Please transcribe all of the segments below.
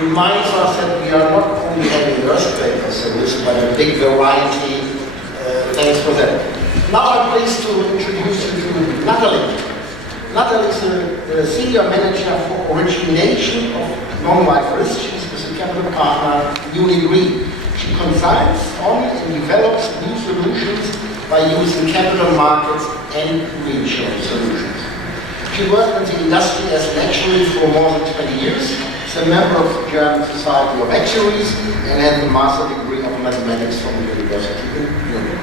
reminds us that we are not only having earthquake as a risk, but a big variety. Thanks for that. Now I'm pleased to introduce you to Natalie. Natalie is the Senior Manager for Origination of Non-Life Risk. She's with the capital partner Munich Re. She consults on and develops new solutions by using capital markets and reinsurance solutions. She worked in the industry as an actuary for more than 20 years. She's a member of the German Society of Actuaries and has a master's degree of mathematics from the University in Munich.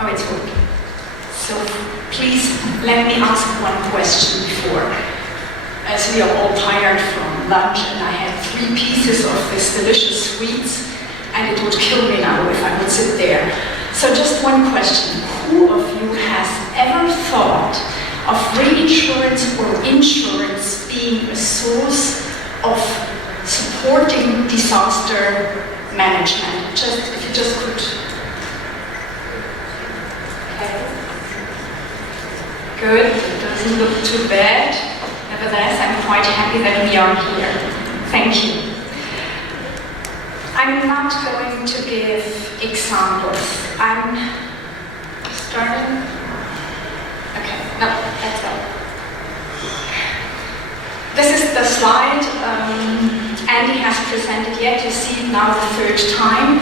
Oh, it's working. So please let me ask one question before. As we are all tired from lunch and I had 3 pieces of this delicious sweets and it would kill me now if I would sit there. So just one question. Who of you has ever thought of reinsurance or insurance being a source of supporting disaster management? Just, if you just could. Good, it doesn't look too bad. Nevertheless, I'm quite happy that we are here. Thank you. I'm not going to give examples. I'm starting. Okay, no, let's go. This is the slide Andy has presented yet. You see it now the 3rd time.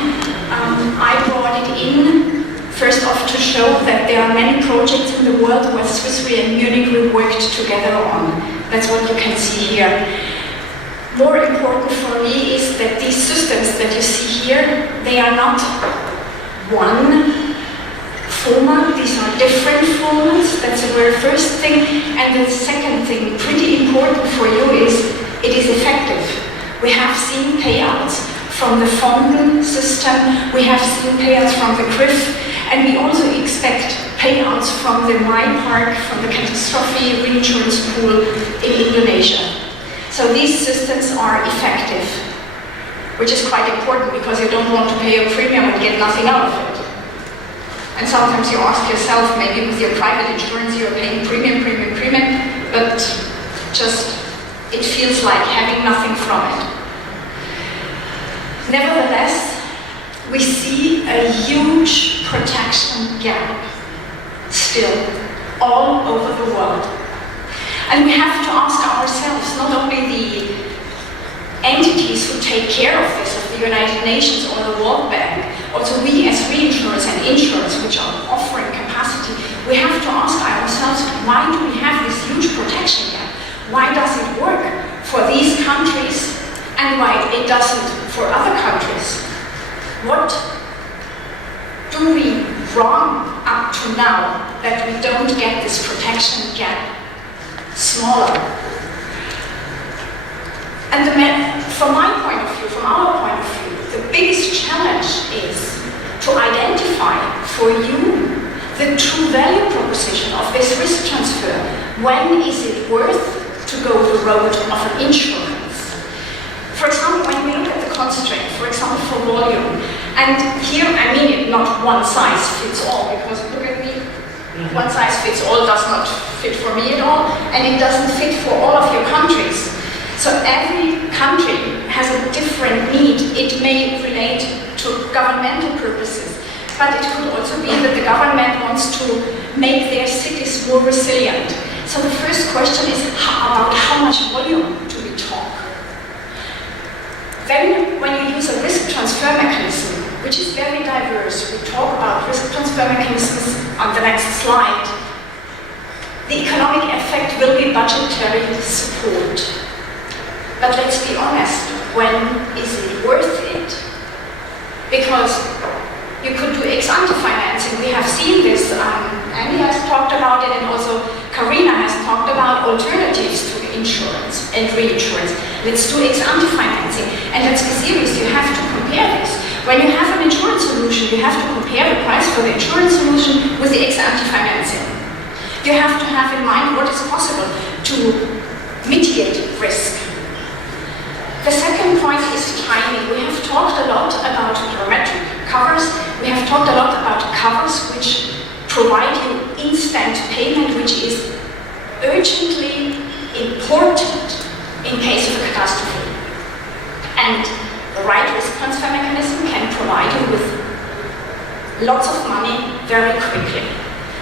I brought it in first off to show that there are many projects in the world where Swiss Re and Munich Re worked together on. That's what you can see here. More important for me is that these systems that you see here, they are not one format, these are different formats. That's the very first thing. And the second thing, pretty important for you, is it is effective. We have seen payouts from the Fonden system, we have seen payouts from the CRIF, and we also expect payouts from the Park, from the catastrophe reinsurance pool in Indonesia. So these systems are effective, which is quite important because you don't want to pay a premium and get nothing out of it. And sometimes you ask yourself, maybe with your private insurance you're paying premium, but just it feels like having nothing from it. Nevertheless, we see a huge protection gap still all over the world. And we have to ask ourselves, not only the entities who take care of this, of the United Nations or the World Bank, also we as reinsurers and insurers which are offering capacity, we have to ask ourselves, why do we have this huge protection gap? Why does it work for these countries and why it doesn't for other countries? What do we wrong up to now that we don't get this protection gap smaller? And from my point of view, from our point of view, the biggest challenge is to identify for you the true value proposition of this risk transfer. When is it worth to go the road of an insurance? For example, when we look at the constraint, for example, for volume, and here I mean it, not one size fits all, because look at me, one size fits all does not fit for me at all, and it doesn't fit for all of your countries. So every country has a different need. It may relate to governmental purposes, but it could also be that the government wants to make their cities more resilient. So the first question is about how much volume do we talk? Then, when you use a risk transfer mechanism, which is very diverse, we talk about risk transfer mechanisms on the next slide, the economic effect will be budgetary support. But let's be honest, when is it worth it? Because you could do ex-ante financing. We have seen this, Andy has talked about it, and also Karina has talked about alternatives to insurance and reinsurance. Let's do ex-ante financing, and let's be serious, you have to compare this. When you have an insurance solution, you have to compare the price for the insurance solution with the ex-ante financing. You have to have in mind what is possible to mitigate risk. The second point is timing. We have talked a lot about parametric covers. We have talked a lot about covers which provide you which is urgently important in case of a catastrophe. And the right risk transfer mechanism can provide you with lots of money very quickly,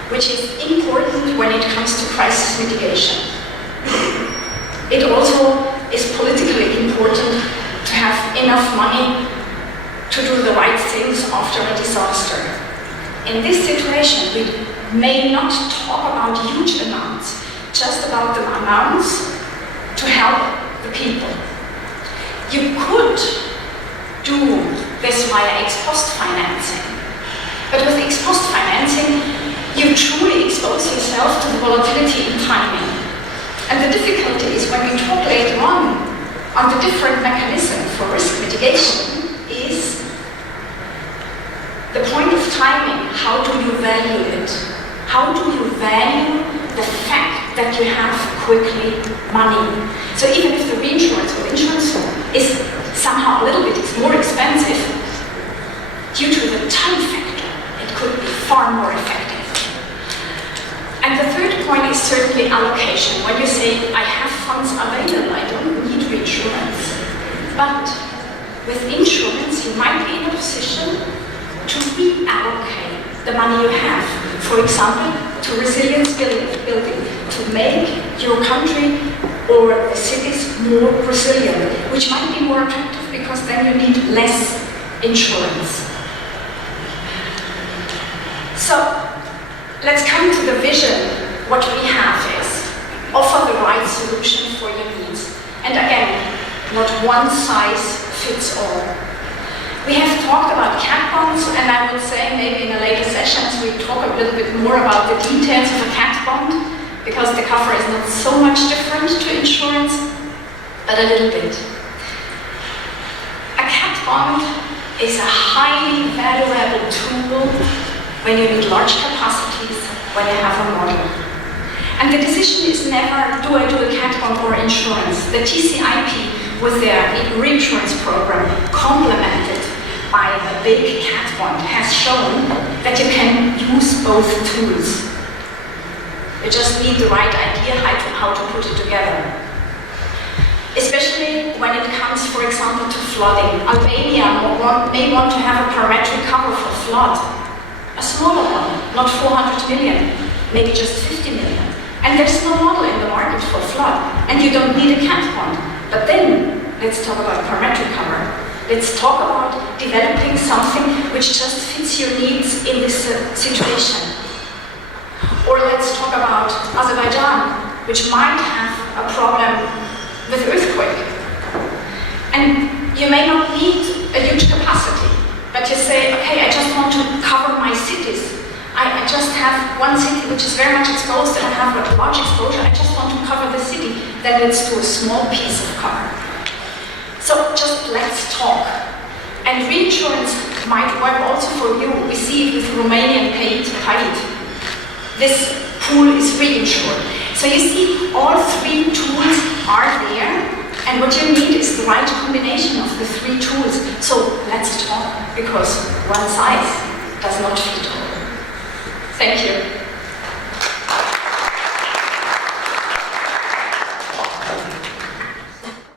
which is important when it comes to crisis mitigation. It also is politically important to have enough money to do the right things after a disaster. In this situation, we may not talk about huge amounts, just about the amounts to help the people. You could do this via ex post financing, but with ex post financing, you truly expose yourself to the volatility in timing. And the difficulty is when we talk later on the different mechanism for risk mitigation is the point of timing. How do you value it? How do you value the fact that you have quickly money? So even if the reinsurance or insurance is somehow a little bit more expensive, due to the time factor, it could be far more effective. And the third point is certainly allocation. When you say, I have funds available, I don't need reinsurance. But with insurance, you might be in a position to reallocate the money you have. For example, to resilience building, to make your country or the cities more resilient, which might be more attractive because then you need less insurance. So let's come to the vision. What we have is offer the right solution for your needs. And again, not one size fits all. We have talked about cat bonds, and I would say maybe in the later sessions we talk a little bit more about the details of a cat bond, because the cover is not so much different to insurance, but a little bit. A cat bond is a highly valuable tool when you need large capacities, when you have a model. And the decision is never, do I do a cat bond or insurance? The TCIP with their reinsurance program, complemented by a big cat bond, has shown that you can use both tools. You just need the right idea how to put it together. Especially when it comes, for example, to flooding. Albania may want to have a parametric cover for flood. A smaller one, not 400 million, maybe just 50 million. And there's no model in the market for flood, and you don't need a cat bond. But then, let's talk about parametric cover. Let's talk about developing something which just fits your needs in this situation. Or let's talk about Azerbaijan, which might have a problem with earthquake. And you may not need a huge capacity, but you say, okay, I just want to cover my cities. I just have one city which is very much exposed and I have a large exposure. I just want to cover the city. Then let's do a small piece of cover. So just let's talk. And reinsurance might work also for you. We see it with Romanian paid. This pool is reinsured. So you see all three tools are there, and what you need is the right combination of the three tools. So let's talk, because one size does not fit all. Thank you.